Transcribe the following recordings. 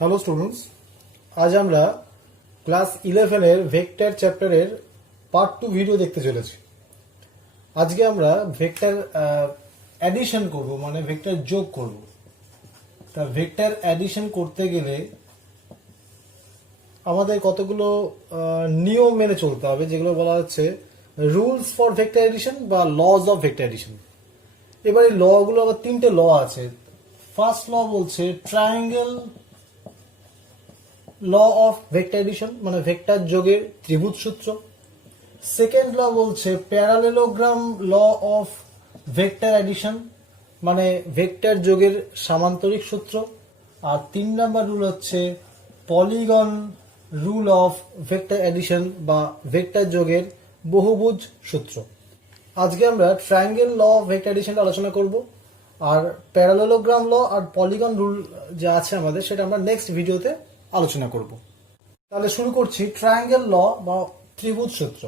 Hello students, আজ আমরা class 11 এর ভেক্টর চ্যাপ্টারের পার্ট 2 ভিডিও দেখতে চলেছি। আজকে আমরা ভেক্টর অ্যাডিশন করব, মানে ভেক্টর যোগ করব। তা ভেক্টর অ্যাডিশন করতে গেলে আমাদের কতগুলো নিয়ম মেনে চলতে হবে, যেগুলো বলা হচ্ছে রুলস ফর ভেক্টর অ্যাডিশন বা লজ অফ ভেক্টর অ্যাডিশন। এবার এই লগুলো আবার তিনটে ল আছে। ফার্স্ট ল বলছে triangle law of vector addition, মানে ভেক্টর যোগের ত্রিভুজ সূত্র। সেকেন্ড ল বলছে parallelogram law of vector addition, মানে ভেক্টর যোগের সামান্তরিক সূত্র। আর 3 নম্বর রুল হচ্ছে polygon rule of vector addition বা ভেক্টর যোগের বহুভুজ সূত্র। আজকে আমরা triangle law of vector addition আলোচনা করব, আর প্যারালেলোগ্রাম ল আর পলিগন রুল যা আছে আমাদের, সেটা আমরা নেক্সট ভিডিওতে আলোচনা করব। তাহলে শুরু করছি ট্রায়াঙ্গেল ল বা ত্রিভুজ সূত্র।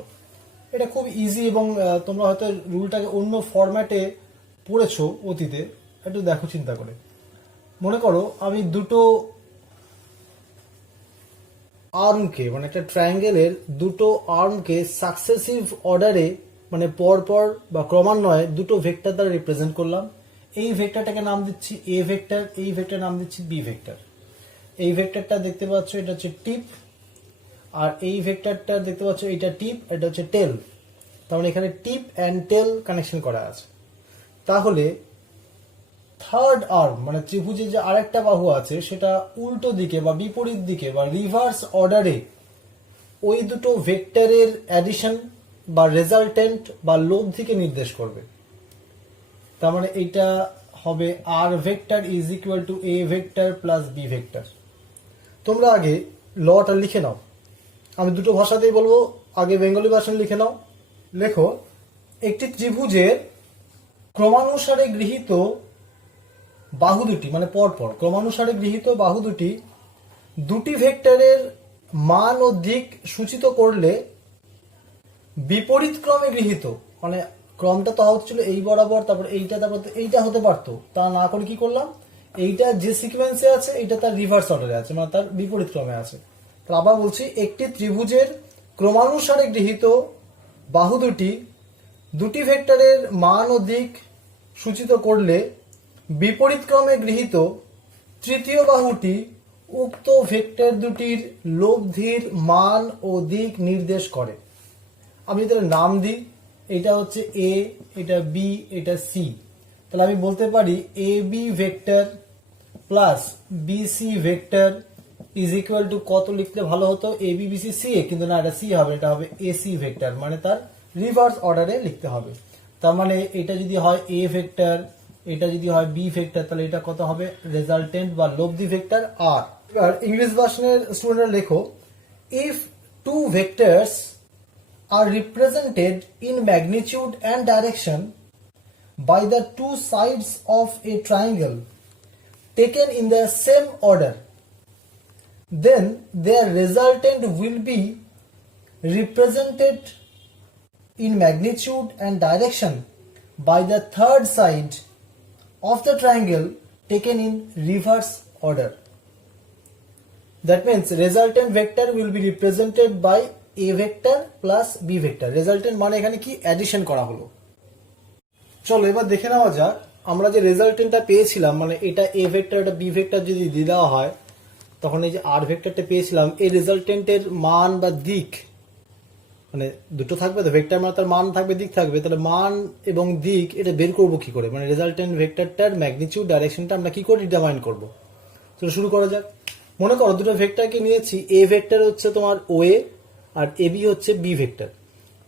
এটা খুব ইজি এবং তোমরা হয়তো রুলটাকে অন্য ফরম্যাটে পড়েছো অতীতে। একটু দেখো চিন্তা করে। মনে করো আমি দুটো আর্মকে, মানে একটা ট্রায়াঙ্গেলের দুটো আর্মকে সাকসেসিভ অর্ডারে, মানে পরপর বা ক্রমান্বয়ে দুটো ভেক্টর দ্বারা রিপ্রেজেন্ট করলাম। এই ভেক্টরটাকে নাম দিচ্ছি এ ভেক্টর, এই ভেক্টর নাম দিচ্ছি বি ভেক্টর। এই ভেক্টরটা দেখতে পাচ্ছ, এটা হচ্ছে টিপ, আর এই ভেক্টরটা দেখতে পাচ্ছ, এটা টিপ, এটা হচ্ছে টেল। তার মানে এখানে টিপ অ্যান্ড টেল কানেকশন করা আছে। তাহলে থার্ড আর্ম, মানে ত্রিভুজের যে আরেকটা বাহু আছে, সেটা উল্টো দিকে বা বিপরীত দিকে বা রিভার্স অর্ডারে ওই দুটো ভেক্টরের অ্যাডিশন বা রেজাল্টেন্ট বা লব্ধিকে নির্দেশ করবে। তার মানে এটা হবে R vector is equal to A vector plus B vector. তোমরা আগে লটা লিখে নাও। আমি দুটো ভাষাতেই বলবো, আগে বেঙ্গলি ভাষায় লিখে নাও। লেখো, একটি ত্রিভুজের ক্রমানুসারে গৃহীত বাহু দুটি, মানে পরপর ক্রমানুসারে গৃহীত বাহু দুটি দুটি ভেক্টরের মান ও দিক সূচিত করলে বিপরীত ক্রমে গৃহীত, মানে ক্রমটা তো হচ্ছিল এই বরাবর, তারপর এইটা, তারপর এইটা হতে পারতো, তা না করে কি করলাম, এইটা যে সিকোয়েন্সে আছে এটা তার রিভার্স অর্ডারে আছে, মানে তার বিপরীত ক্রমে আছে। তাহলে আবার বলছি, একটি ত্রিভুজের ক্রমানুসারে গৃহীত বাহু দুটি দুটি ভেক্টরের মান ও দিক সূচিত করলে বিপরীত ক্রমে গৃহীত তৃতীয় বাহুটি উক্ত ভেক্টর দুটির লব্ধির মান ও দিক নির্দেশ করে। আমি তাহলে নাম দিই, এটা হচ্ছে এ, এটা বি, এটা সি। তাহলে আমি বলতে পারি A B vector plus B C vector is equal to কত লিখলে ভালো হতো, A B B C C A, কিন্তু না, এটা সি হবে, এটা হবে এ সি ভেক্টর, মানে তার রিভার্স অর্ডারে লিখতে হবে। তার মানে এটা যদি হয় এ ভেক্টর, এটা যদি হয় বি ভেক্টর, তাহলে এটা কত হবে, রেজাল্টেন্ট বা লব্ধি ভেক্টর আর। এবার ইংলিশ ভার্সনের স্টুডেন্টরা লেখো, if two vectors are represented in magnitude and direction by the two sides of a triangle taken in the same order, then their resultant will be represented in magnitude and direction by the third side of the triangle taken in reverse order. That means resultant vector will be represented by a vector plus b vector. Resultant মানে এখানে কি addition করা হলো। চলো এবার দেখে নেওয়া যাক, আমরা যে রেজাল্টেন্টটা পেয়েছিলাম, মানে এটা এ ভেক্টর, এটা বি ভেক্টর যদি দিয়ে দেওয়া হয়, তখন এই যে আর ভেক্টরটা পেয়েছিলাম, এই রেজাল্টেন্টের মান বা দিক, মানে দুটো থাকবে তো ভেক্টর, মানে তার মান থাকবে, দিক থাকবে, তাহলে মান এবং দিক এটা বের করবো কি করে, মানে রেজাল্টেন্ট ভেক্টরটার ম্যাগনিটিউড ডাইরেকশনটা আমরা কি করে ডিটারমাইন করবো। তো শুরু করা যাক। মনে করো দুটো ভেক্টরকে নিয়েছি, এ ভেক্টর হচ্ছে তোমার ও এ আর এ বি হচ্ছে বি ভেক্টর,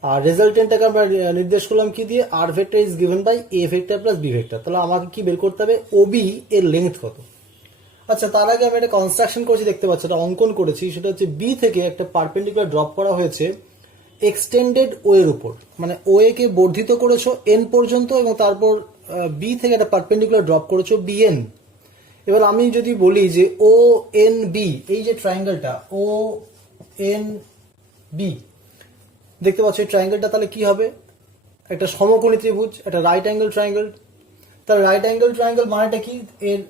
আর রেজাল্টেন্টটাকে আমরা নির্দেশ করলাম কি দিয়ে, R vector is given by A vector plus B vector. তাহলে আমাকে কি বের করতে হবে, ও বি এর লেন্থ কত। আচ্ছা, তার আগে আমি একটা কনস্ট্রাকশন করেছি, দেখতে পাচ্ছ, এটা অঙ্কন করেছি। সেটা হচ্ছে বি থেকে একটা পারপেন্ডিকুলার ড্রপ করা হয়েছে এক্সটেন্ডেড ও এর উপর, মানে ও এ কে বর্ধিত করেছো এন পর্যন্ত, এবং তারপর বি থেকে একটা পারপেন্ডিকুলার ড্রপ করেছো বি এন। এবার আমি যদি বলি যে ও এন বি, এই যে ট্রায়াঙ্গেলটা ও এন বি দেখতে পাচ্ছ, এই ট্রায়াঙ্গেলটা তাহলে কি হবে, একটা সমকোণী ত্রিভুজ, একটা রাইট অ্যাঙ্গেল ট্রায়াঙ্গেল। তাহলে রাইট অ্যাঙ্গেল ট্রায়াঙ্গেল মানেটা কি, এর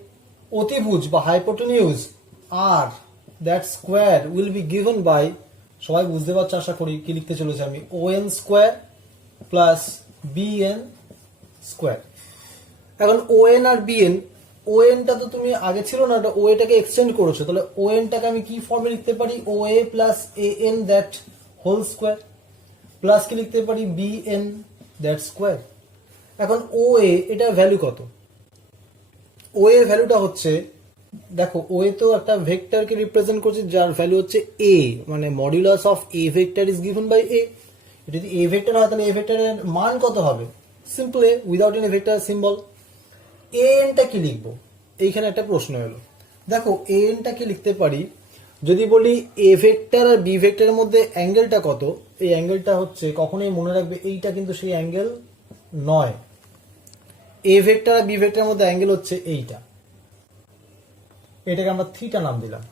অতিভুজ বা হাইপোটেনিউজ আর that square will be given by, সবাই বুঝতে পারছো আশা করি কি লিখতে চলেছে আমি, O N square plus B N square. এখন ও এন আর বি এন, ও এনটা তো তুমি আগে ছিল না, ও এটাকে এক্সটেন্ড করেছো, তাহলে ও এনটাকে আমি কি ফর্মে লিখতে পারি, O A plus A N that whole square plus কি লিখতে পারি বি এন দ্যাট স্কোয়ার। এখন ও এ এটার ভ্যালু কত, ও এর ভ্যালুটা হচ্ছে, দেখো ও এ তো একটা ভেক্টরকে রিপ্রেজেন্ট করছে যার ভ্যালু হচ্ছে এ, মানে modulus of A vector is given by A. যদি এ ভেক্টর হয় তাহলে এ ভেক্টরের মান কত হবে, সিম্পল এ উইদাউট এনি ভেক্টর সিম্বল। এ এনটা কি লিখবো, এইখানে একটা প্রশ্ন এলো। দেখো এ এনটা কি লিখতে পারি, যদি বলি এ ভেক্টর আর বি ভেক্টরের মধ্যে অ্যাঙ্গেলটা কত, এই অ্যাঙ্গেলটা হচ্ছে, কখনোই মনে রাখবে এইটা কিন্তু সেই অ্যাঙ্গেল নয়, এ ভেক্টর আর বি ভেক্টরের মধ্যে অ্যাঙ্গেল হচ্ছে এইটা, এটাকে আমরা থিটা নাম দিলাম।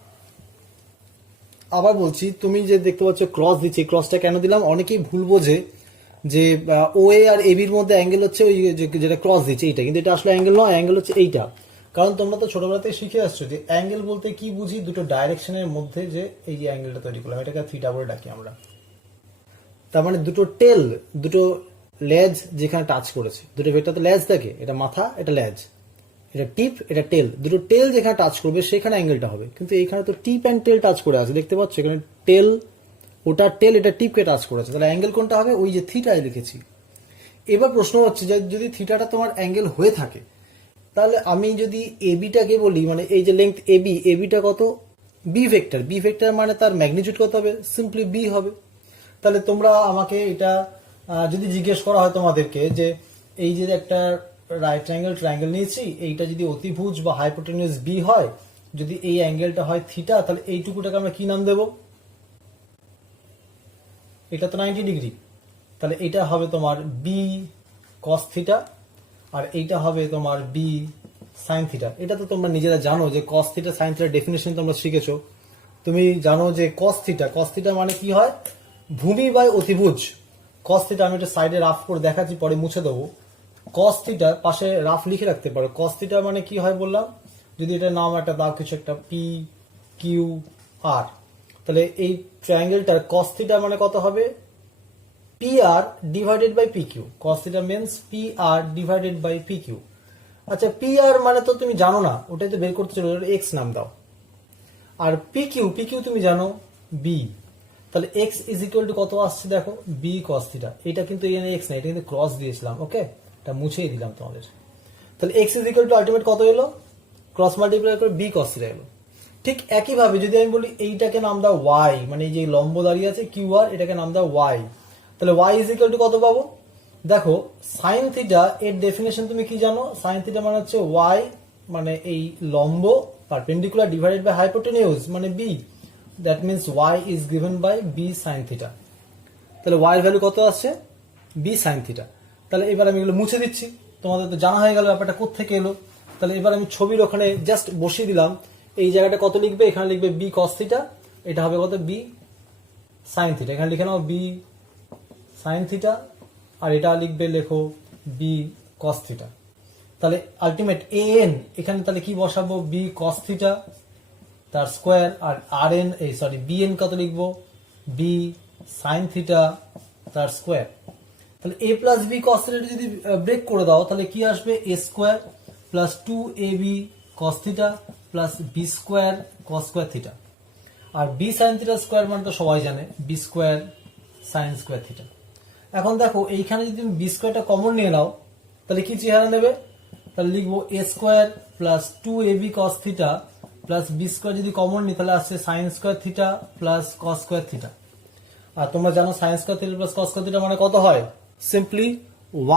আবার বলছি, তুমি যে দেখতে পাচ্ছ ক্রস দিচ্ছি, ক্রসটা কেন দিলাম, অনেকেই ভুল বোঝে যে ও এ আর এ বির মধ্যে অ্যাঙ্গেল হচ্ছে ওই যেটা ক্রস দিচ্ছে এইটা, কিন্তু এটা আসলে অ্যাঙ্গেল নয়, অ্যাঙ্গেল হচ্ছে এইটা। কারণ তোমরা তো ছোটবেলাতে শিখে আসছো যে অ্যাঙ্গেল বলতে কি বুঝি, দুটো ডাইরেকশনের মধ্যে যে এই যে অ্যাঙ্গেলটা তৈরি করলাম এটাকে থিটা বলে ডাকি আমরা। তার মানে দুটো টেল, দুটো লেজ যেখানে টাচ করেছে, দুটো ভেক্টর তো লেজ থাকে, এটা মাথা এটা লেজ, এটা টিপ এটা টেল, দুটো টেল যেখানে টাচ করবে সেখানে অ্যাঙ্গেলটা হবে। কিন্তু এইখানে তো টিপ অ্যান্ড টেল টাচ করে আছে, দেখতে পাচ্ছ এখানে টেল, ওটা টেল এটা টিপকে টাচ করেছে, তাহলে অ্যাঙ্গেল কোনটা হবে, ওই যে থিটায় লিখেছি। এবার প্রশ্ন হচ্ছে যে যদি থিটাটা তোমার অ্যাঙ্গেল হয়ে থাকে, তাহলে আমি যদি এবিটাকে বলি, মানে এই যে লেংথ এবি, এবিটা কত, বি ভেক্টর, বি ভেক্টর মানে তার ম্যাগনিটিউড কত হবে, সিম্পলি বি হবে। তাহলে তোমরা আমাকে এটা যদি জিজ্ঞেস করা হয় তোমাদেরকে যে এই যে একটা রাইট অ্যাঙ্গেল ট্রায়াঙ্গেল নিয়েছি, এইটা যদি অতিভুজ বা হাইপোটেনিউস বি হয়, যদি এই অ্যাঙ্গেলটা হয় থিটা, তাহলে এইটুকুটাকে আমরা কি নাম দেব, এটা তো 90 ডিগ্রি, তাহলে এটা হবে তোমার বি কস থিটা, আর এইটা হবে তোমার বি সাইন থিটা। এটা তো তোমরা নিজেরা জানো যে কস থিটা সাইন থিটার ডেফিনেশন তোমরা শিখেছো। তুমি জানো যে কস থিটা মানে কি হয়, ভূমি বাই অতিভুজ। কস থিটা আমি একটা সাইডে রাফ করে দেখাচ্ছি, পরে মুছে দেবো। কস থিটা পাশে রাফ লিখে রাখতে পারো, কস থিটা মানে কি হয় বললাম, যদি এটা নাম একটা দাও কিছু একটা পি কিউ আর, তাহলে এই ট্রায়াঙ্গেলটার কস থিটা মানে কত হবে, P R divided by P Q. Cos theta means P R divided by P Q. আচ্ছা পি আর মানে তো তুমি জানো না, ওটাই তো বের করতে চলো, এক্স নাম দাও। আর পি কিউ তুমি জানো বি, তাহলে এক্স ইজ ইকুয়াল টু কত আসছে দেখো, বি কস থিটা। এটা কিন্তু এখানে এক্স না, এটা কিন্তু ক্রস দিয়েছিলাম, ওকে, এটা মুছেই দিলাম তোমাদের। তাহলে x is equal two ultimate কত এলো, ক্রস মাল্টিপ্লাই করে বি কস থিটা এলো। ঠিক একইভাবে যদি আমি বলি এইটাকে নাম দাও ওয়াই, মানে এই যে লম্ব দাঁড়িয়ে আছে কিউ আর, এটাকে নাম দাও ওয়াই, তাহলে ওয়াই ইজ ইকুয়াল টু কত পাবো, দেখো সাইন থিটা এর ডেফিনেশন তুমি কি জানো, সাইন থিটা মানে হচ্ছে ওয়াই মানে এই লম্ব পারপেন্ডিকুলার ডিভাইডেড বাই হাইপোটেনিউজ মানে B, that means Y is given by B sine theta. তাহলে ওয়াই এর ভ্যালু কত আসছে, বি সাইন থিটা। তাহলে এবার আমি এগুলো মুছে দিচ্ছি, তোমাদের তো জানা হয়ে গেল ব্যাপারটা কোত্থেকে এলো। তাহলে এবার আমি ছবির ওখানে জাস্ট বসিয়ে দিলাম, এই জায়গাটা কত লিখবে, এখানে লিখবে বি কস থিটা, এটা হবে কত বি সাইন থিটা, এখানে লিখে নাও বি সাইন থিটা, আর এটা লিখবে লেখো বি কস থিটা। তাহলে আলটিমেট এ এন এখানে তাহলে কি বসাবো, বি কস থিটা তার স্কোয়ার, আর আর এন এই সরি বি এন কত লিখবো, বি সাইন থিটা তার স্কোয়ার। তাহলে A plus B cos theta যদি ব্রেক করে দাও তাহলে কি আসবে, A square plus 2ab cos theta plus B square cos square theta, আর বি সাইন থিটা স্কোয়ার মানে তো সবাই জানে B square sine square theta. এখন দেখো এইখানে যদি তুমি বি স্কোয়ারটা কমন নিয়ে নাও তাহলে কি চেহারা নেবে, তাহলে লিখবো A square plus 2ab cos theta plus B square, যদি কমন নিই তাহলে আসছে sine square theta plus cos square theta. আর তোমরা জানো sine square theta plus cos square theta মানে কত হয়, সিম্পলি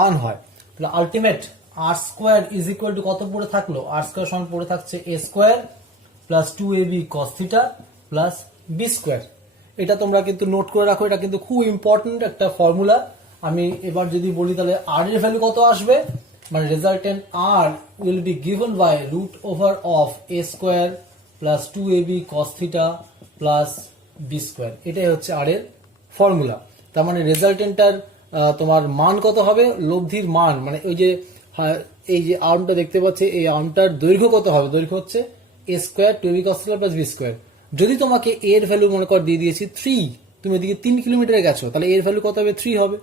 1 হয়। তাহলে ultimate R square is equal to কত পড়ে থাকলো, আর স্কোয়ার সমান পড়ে থাকছে A square plus 2ab cos theta plus B square. এটা তোমরা কিন্তু নোট করে রাখো, এটা কিন্তু খুব ইম্পর্টেন্ট একটা ফর্মুলা। আমি এবার যদি বলি তাহলে আর এর ভ্যালু কত আসবে, মানে resultant R will be given by root over of A square plus 2ab cos theta plus B square. এটাই হচ্ছে আর এর ফর্মুলা। তার মানে রেজাল্টেন্টটার তোমার মান কত হবে, লব্ধির মান, মানে ওই যে এই যে আর্মটা দেখতে পাচ্ছি এই আর্মটার দৈর্ঘ্য কত হবে, দৈর্ঘ্য হচ্ছে A square to AB cos theta plus B square. যদি তোমাকে এর ভ্যালু মনে কর দিয়ে দিয়েছি 3, তুমি ওদিকে 3 কিলোমিটারে গেছো, তাহলে এর ভ্যালু কত হবে? 3 হবে।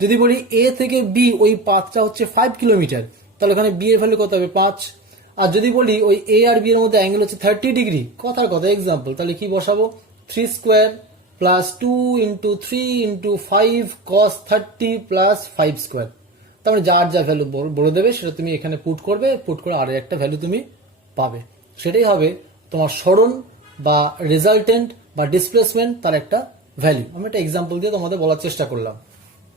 যদি বলি এ থেকে বি ওই পাথটা হচ্ছে 5 কিলোমিটার, তাহলে ওখানে বি এর ভ্যালু কত হবে? 5। আর যদি বলি ওই এ আর বি এর মধ্যে অ্যাঙ্গেল হচ্ছে 30 ডিগ্রি, কথার কথা এক্সাম্পল, তাহলে কি বসাবো? 3 স্কোয়ার প্লাস 2 ইন্টু 3 ইন্টু 5 কস 30 প্লাস 5 স্কোয়ার। তারপরে যার যা ভ্যালু বলে দেবে সেটা তুমি এখানে পুট করবে, পুট করে আর একটা ভ্যালু তুমি পাবে, সেটাই হবে তোমার সরণ বা রেজাল্টেন্ট বা ডিসপ্লেসমেন্ট, তার একটা ভ্যালু। আমি একটা এক্সাম্পল দিয়ে তোমাদের বলার চেষ্টা করলাম।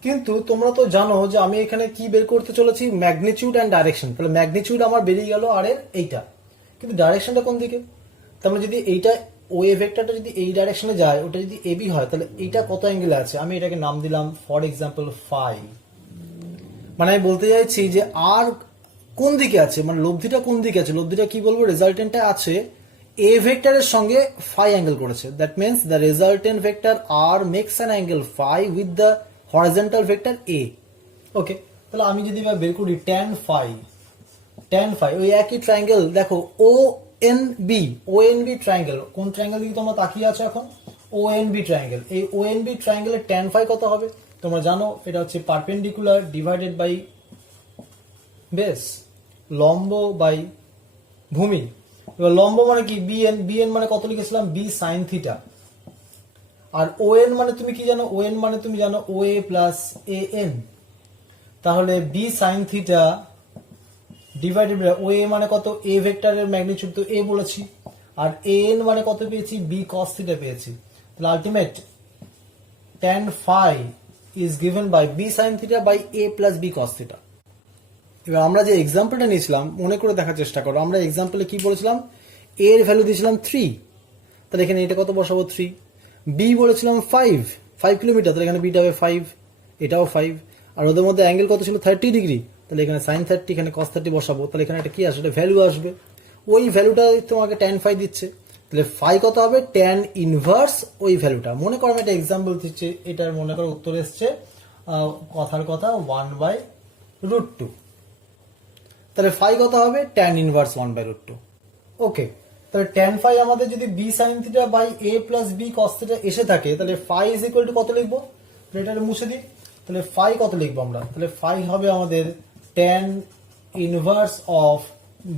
কিন্তু তোমরা তো জানো যে আমি এখানে কি বের করতে চলেছি? Magnitude and direction. তাহলে ম্যাগনিটিউড আমার বেরিয়ে গেল আর এর এইটা, কিন্তু ডাইরেকশনটা কোন দিকে? তাহলে যদি এইটা ও এ ভেক্টরটা যদি এই ডাইরেকশনে যায়, ওটা যদি এবি হয়, তাহলে এইটা কত অ্যাঙ্গেলে আছে? আমি এটাকে নাম দিলাম ফর এক্সাম্পল 5। মানে আমি বলতে চাইছি যে আর কোন দিকে আছে, মানে লব্ধিটা কোন দিকে আছে? লব্ধিটা কি বলবো? রেজাল্টেন্টটা আছে এ ভেক্টরের সঙ্গে ফাই অ্যাঙ্গেল করেছে। That means the resultant vector R makes an angle phi with the horizontal vector A. Okay, তাহলে আমি যদি বের করি tan ফাই, ওই একই ট্রায়াঙ্গেল, দেখো ও এন বি ট্রায়াঙ্গেল। কোন ট্রায়াঙ্গেল দিকে তোমরা তাকিয়ে আছো এখন? O N B triangle. এই ও এন বি ট্রায়াঙ্গেলের tan ফাই কত হবে? তোমরা জানো এটা হচ্ছে পারপেন্ডিকুলার ডিভাইডেড বাই বেস, লম্ব বাই ভূমি। এবার লম্ব মানে কি? বিএন মানে কত লিখেছিলাম? B sine theta. আর ও এন মানে তুমি কি জানো? ও এন মানে তুমি জানো O A plus A N. তাহলে B sine theta divided by ও এ মানে কত? এ ভেক্টরের ম্যাগনিটিউড তো এ বলেছি, আর এ এন মানে কত পেয়েছি? বি কস থিটা পেয়েছি। তাহলে ultimate tan phi is given by b sin theta by a plus b cos theta। এবার আমরা যে এক্সাম্পলটা নিয়েছিলাম মনে করে দেখার চেষ্টা করো। আমরা এক্সাম্পলে কি বলেছিলাম? a এর ভ্যালু দিয়েছিলাম 3, তাহলে এখানে এটা কত বসাবো? 3। b বলেছিলাম 5 কিলোমিটার, তাহলে এখানে বিটা হবে 5, এটাও 5। আর ওদের মধ্যে অ্যাঙ্গেল কত ছিল? 30 ডিগ্রি, তাহলে এখানে sin 30, এখানে cos 30 বসাবো, তাহলে এখানে এটা কি আসবে? এটা ভ্যালু আসবে। ওই ভ্যালুটা তোমাকে tan phi দিচ্ছে, তাহলে ফাই কত হবে? tan ইনভার্স ওই ভ্যালুটা। মনে করো আমি একটা এক্সাম্পল দিচ্ছি, এটার মনে করো উত্তর এসছে কথার কথা 1/√2। তাহলে ফাই কত হবে? tan inverse 1/√2। ওকে, তাহলে tan ফাই আমাদের যদি b sin theta by a plus b cos theta এসে থাকে, তাহলে ফাই ইজ ইকুয়াল টু কত লিখবো? এটা মুছে দিই। তাহলে ফাই কত লিখবো আমরা? তাহলে ফাই হবে আমাদের tan inverse of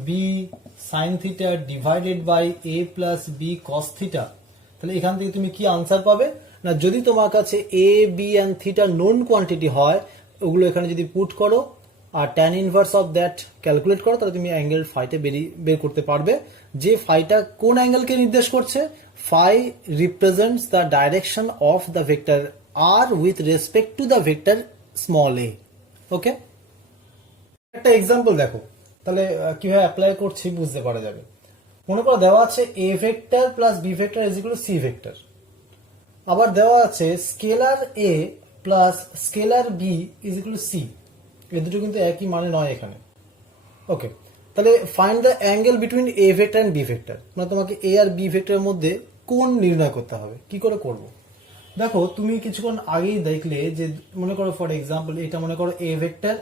b sin theta divided by a plus b cos theta. তাহলে এখান থেকে তুমি কি আনসার পাবে? না, যদি তোমার কাছে a b and theta known quantity হয়, ওগুলো এখানে যদি পুট করো আর tan inverse of that calculate করো, তাহলে তুমি অ্যাঙ্গেল ফাইটা বের করতে পারবে, যে ফাইটা কোন অ্যাঙ্গেলকে নির্দেশ করছে। Phi represents the direction of the vector R with respect to the vector small A. Okay, একটা এক্সাম্পল দেখো, তাহলে কিভাবে অ্যাপ্লাই করছি বুঝতে পারা যাবে। মনে করো দেওয়া আছে A vector plus B vector is equal to C vector. আবার দেওয়া আছে scalar A plus scalar B is equal to C. এই দুটো কিন্তু একই মানে নয় এখানে। ওকে, তাহলে find the angle between A vector and B vector. মানে তোমাকে এ আর বি ভেক্টরের মধ্যে কোণ নির্ণয় করতে হবে। কি করে করব? দেখো, তুমি কিছুক্ষণ আগেই দেখলে যে মনে করো ফর এক্সাম্পল এটা মনে করো এ ভেক্টর,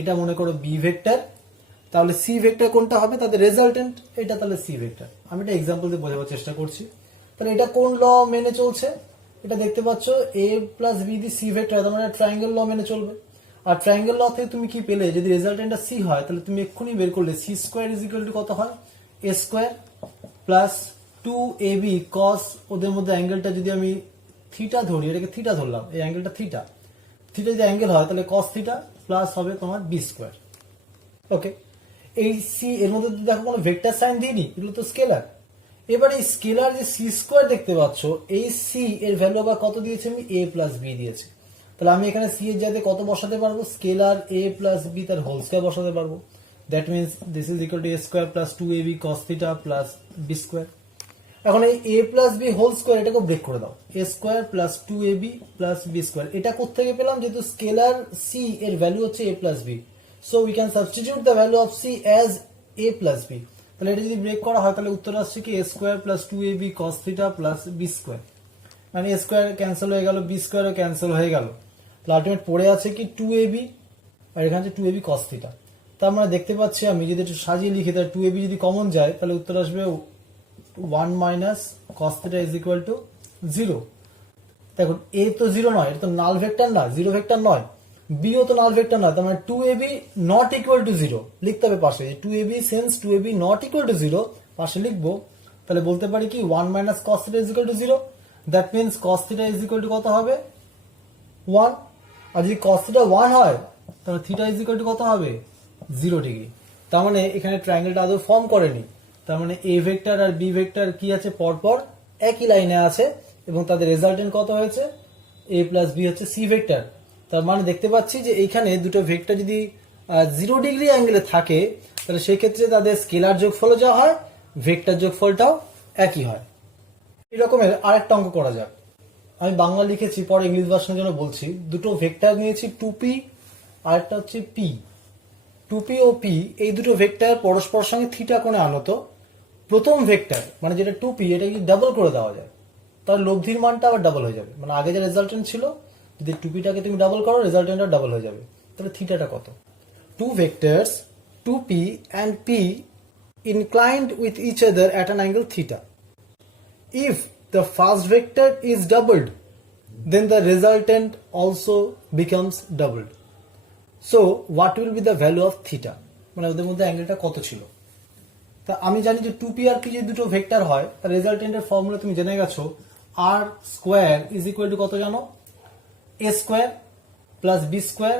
এটা মনে করো বি ভেক্টর, তাহলে সি ভেক্টর কোনটা হবে? তাদের রেজাল্টেন্ট এটা, তাহলে সি ভেক্টর। আমি একটা এক্সাম্পল দিয়ে বোঝাবার চেষ্টা করছি। তাহলে এটা কোন ল মেনে চলছে? এটা দেখতে পাচ্ছ এ প্লাস বি দি সি ভেক্টর, তার মানে ট্রায়াঙ্গেল ল মেনে চলবে। আর ট্রায়াঙ্গেল ল থেকে তুমি কি পেলে? যদি রেজাল্টেন্টটা সি হয়, তাহলে তুমি এক্ষুনি বের করলে C square is equal to কত হয়? এ স্কোয়ার প্লাস 2ab কস, ওদের মধ্যে অ্যাঙ্গেলটা যদি আমি থিটা ধরি, এটাকে থিটা ধরলাম, এই অ্যাঙ্গেলটা থিটা, থিটা যদি অ্যাঙ্গেল হয় তাহলে কস থিটা প্লাস হবে তোমার বি স্কোয়ার। ওকে, এই সি এর মধ্যে দেখো কোনো ভেক্টর সাইন দিইনি, এগুলো তো স্কেলার। এবার এই স্কেলার যে সি স্কোয়ার দেখতে পাচ্ছ, এই সি এর ভ্যালু আবার কত দিয়েছি? আমি এ প্লাস বি দিয়েছি। তাহলে আমি এখানে সি এর জায়গায় কত বসাতে পারবো? স্কেলার এ প্লাস বি তার হোল স্কোয়ার বসাতে পারবো। That means this is equal to A square plus 2ab cos theta plus B square. এখন এই A plus B whole square এটাকে ব্রেক করে দাও, A square plus 2ab plus B square. এটা কোত্থেকে পেলাম? যেহেতু স্কেলার সি এর ভ্যালু হচ্ছে A plus B, so we can substitute the value of C as A plus B. তাহলে এটা যদি ব্রেক করা হয় তাহলে উত্তর আসছে কি? A square plus 2ab cos theta plus B square. মানে এ স্কোয়ার ক্যান্সেল হয়ে গেল, বি স্কোয়ারও ক্যান্সেল হয়ে গেল। তাহলে আলটিমেট পড়ে আছে কি? 2ab, আর এখানে হচ্ছে 2ab cos থিটা। তার মানে দেখতে পাচ্ছি আমি যদি একটু সাজিয়ে লিখি তাহলে 2ab যদি কমন যায় তাহলে উত্তর আসবে 1 minus cos θ is equal to 0। দেখুন a তো 0 নয়, এটা তো নাল ভেক্টর না, জিরো ভেক্টর নয়। b ও তো নাল ভেক্টর না, তার মানে 2ab নট ইকুয়াল টু 0 লিখতে হবে পাশে। 2ab since 2ab not equal to 0 পাশে লিখবো, তাহলে বলতে পারি কি 1 minus cos θ is equal to 0। That means cos θ is equal to কত হবে 1। আর যদি cos θ 1 হয় তাহলে θ ইজ ইকুয়াল টু কত হবে 0 ডিগ্রি। তার মানে এখানে ট্রায়াঙ্গেলটা আদৌ ফর্ম করেনি। তার মানে a ভেক্টর আর b ভেক্টর কি আছে পরপর একই লাইনে আছে এবং তাদের রেজাল্টেন্ট কত হয়েছে a প্লাস b হচ্ছে c ভেক্টর। তার মানে দেখতে পাচ্ছি যে এইখানে দুটো ভেক্টর যদি 0 ডিগ্রি অ্যাঙ্গেলে থাকে তাহলে সেই ক্ষেত্রে তাদের স্কেলার যোগফল যা হয় ভেক্টর যোগফলটাও একই হয়। এই রকমের আরেকটা অঙ্ক করা যাক। আমি বাংলা লিখেছি, পরে ইংলিশ ভার্সনের জন্য বলছি। দুটো ভেক্টর নিয়েছি 2p আর একটা হচ্ছে p। 2p ও p এই দুটো ভেক্টর পরস্পর সঙ্গে থিটা কোণে আনত। প্রথম ভেক্টর মানে যেটা 2p এটা যদি ডাবল করে দেওয়া যায় তাহলে লব্ধির মানটা আবার ডাবল হয়ে যাবে। মানে আগে যে রেজাল্টেন্ট ছিল যদি 2pটাকে তুমি ডাবল করো রেজাল্টেন্টটা ডাবল হয়ে যাবে। তাহলে থিটাটা কত? Two vectors 2p and p inclined with each other at an angle theta. If the first vector is doubled, then the resultant also becomes doubled. So, what will be the value of theta? মানে ওদের মধ্যে অ্যাঙ্গেলটা কত ছিল? তা আমি জানি যে 2p আর p যে দুটো ভেক্টর হয় তার রেজাল্টেন্টের ফর্মুলা তুমি জেনে গেছো। r square is equal to কত জানো? a square plus b square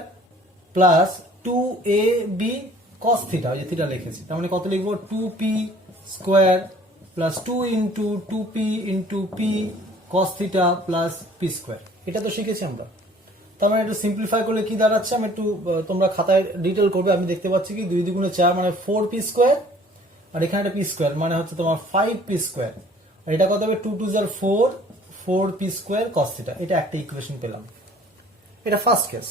plus 2ab cos theta, ওই যে থিটা লিখেছি। তার মানে কত লিখবো? 2p square plus 2 into 2p into p cos theta plus p square. এটা তো শিখেছি আমরা। তার মানে একটু সিম্পলিফাই করলে কি দাঁড়াচ্ছে আমি একটু তোমরা খাতায় ডিটেল করবে। আমি দেখতে পাচ্ছি কি 2 দুগুণে 4 মানে 4p স্কয়ার আর এখানে একটা p স্কয়ার মানে হচ্ছে তোমার 5p স্কয়ার। আর এটা কত হবে? 2 2 যার 4 4p স্কয়ার cos থিটা। এটা একটা ইকুয়েশন পেলাম। এটা ফার্স্ট কেস।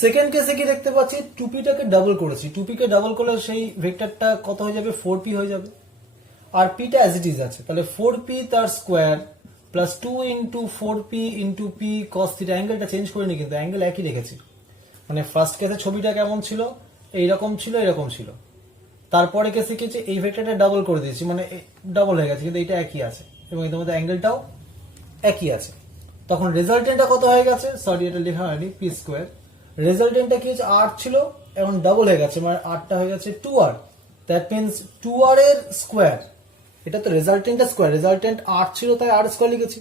সেকেন্ড কেসে কি দেখতে পাচ্ছি 2p টাকে ডাবল করেছি। 2p কে ডাবল করলে সেই ভেক্টরটা কত হয়ে যাবে? 4p হয়ে যাবে। আর p টা অ্যাজ ইট ইজ আছে, তাহলে 4p তার square plus 2 into 4p into p cos theta. অ্যাঙ্গেলটা চেঞ্জ করিনি কিন্তু অ্যাঙ্গেল একই রেখেছি। মানে ফার্স্ট কেসে ছবিটা কেমন ছিল? এইরকম ছিল, এরকম ছিল। তারপরে কেসে কি হচ্ছে এই ভেক্টরটা ডাবল করে দিয়েছি, মানে ডাবল হয়ে গেছে কিন্তু এটা একই আছে এবং এর মধ্যে অ্যাঙ্গেলটাও একই আছে। তখন রেজাল্টেন্টটা কত হয়ে গেছে? সরি এটা লেখা হয়নি, p স্কয়ার। রেজাল্টেন্টটা কি হচ্ছে? r ছিল এখন ডাবল হয়ে গেছে, মানে rটা হয়ে গেছে 2r। দ্যাট মিন্স 2r এর স্কয়ার। এটা তো রেজাল্টেন্টের স্কয়ার, রেজাল্টেন্ট r ছিল তাই r স্কয়ার লিখেছি।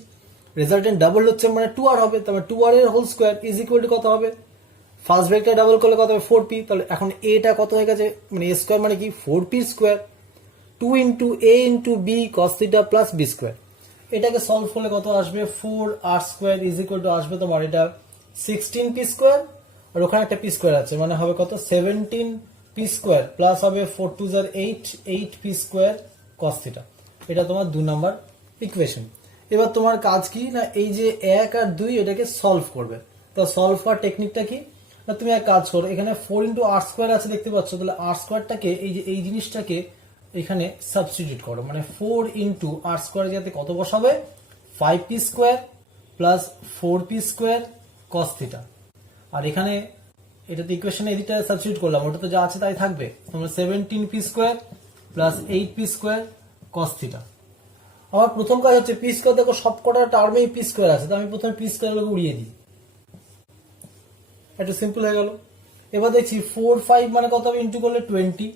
রেজাল্টেন্ট ডাবল হচ্ছে মানে 2r হবে, তাহলে 2r এর whole square is equal to কত হবে? ফার্স্ট ভেক্টর ডাবল করলে কত হবে? 4p। তাহলে এখন a টা কত হয়ে গেছে? মানে a স্কয়ার মানে কি 4p square 2 into a into b cos theta plus b square. এটাকে সলভ করলে কত আসবে? 4r square is equal two আসবে তোমার এটা 16p স্কয়ার আর ওখানে একটা p স্কয়ার আছে মানে হবে কত? 17p স্কয়ার প্লাস হবে 4 2 যার 8 8p স্কয়ার cos থিটা। এটা তোমার 2 নাম্বার ইকুয়েশন। এবার তোমার কাজ কি না এই যে 1 আর 2 এটাকে সলভ করবে। তো সলভ করার টেকনিকটা কি না তুমি এক কাজ করো, এখানে 4 ইন্টু r স্কয়ার আছে দেখতে পাচ্ছ, তাহলে r স্কয়ারটাকে এই যে এই জিনিসটাকে এখানে সাবস্টিটিউট করো। মানে 4 ইন্টু r স্কয়ার যাতে কত বসাবে? 5p square plus 4p square cos theta. আর এখানে এটাতে ইকুয়েশনে এদিকটা সাবস্টিটিউট করলাম, ওটা তো যা আছে তাই থাকবে। তোমরা 17p square plus 8p square cos theta. আমার প্রথম কাজ হচ্ছে p স্কয়ার, দেখো সবকটা টার্মেই p স্কয়ার আছে, তো আমি প্রথমে p স্কয়ারগুলোকে উড়িয়ে দিই। একটু সিম্পল হয়ে গেল। এবার দেখছি 4 5 মানে কত হবে? ইন্টু করলে 20।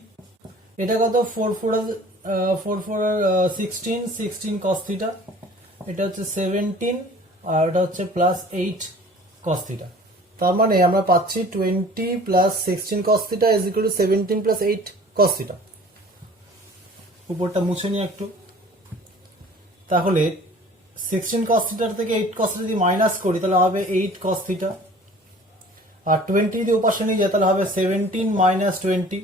এটা কত? 4 4 16 16 cos থিটা। এটা হচ্ছে 17 আর এটা হচ্ছে প্লাস 8 cos থিটা। তার মানে আমরা পাচ্ছি 20 plus 16 cos theta is equal two 17 plus 8 cos theta. উপরটা মুছে নিয়ে একটু, তাহলে 16 cos থিটার থেকে 8 cos থিটা যদি মাইনাস করি তাহলে হবে 8 cos থিটা। আর 20 যদি ওপাশে নিয়ে যায় তাহলে হবে 17 মাইনাস 20।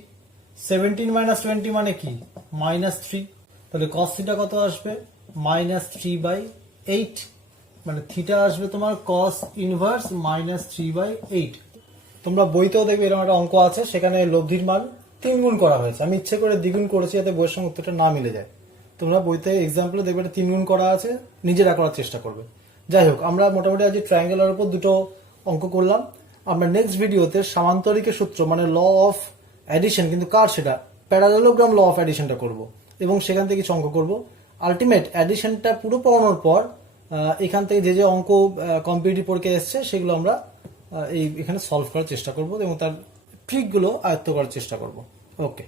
17 মাইনাস 20 মানে কি? মাইনাস 3। তাহলে cos থিটা কত আসবে? মাইনাস 3/8। মানে থিটা আসবে তোমার cos ইনভার্স মাইনাস 3/8। তোমরা বইতেও দেখবে এরকম একটা অঙ্ক আছে, সেখানে লব্ধির মান 3 গুণ করা হয়েছে। আমি ইচ্ছে করে দ্বিগুণ করেছি যাতে বইয়ের সঙ্গে উত্তরটা না মিলে যায়। তোমরা বইতে এক্সাম্পলে দেখবে এটা 3 গুণ করা আছে, নিজেরা করার চেষ্টা করবে। যাই হোক, আমরা মোটামুটি আজ ট্রায়াঙ্গেলের উপর দুটো অঙ্ক করলাম। আমরা নেক্সট ভিডিওতে সামান্তরিকের সূত্র মানে ল অফ অ্যাডিশন, কিন্তু কার সেটা প্যারালেলোগ্রাম ল অফ অ্যাডিশনটা করব এবং সেখান থেকে কিছু অঙ্ক করব। আলটিমেট অ্যাডিশনটা পুরো পড়ানোর পর এখান থেকে যে যে অঙ্ক কম্পিটিটিভ পরীক্ষায় এসছে সেগুলো আমরা এখানে সলভ করার চেষ্টা করব এবং তার ট্রিকগুলো আয়ত্ত করার চেষ্টা করব। ওকে।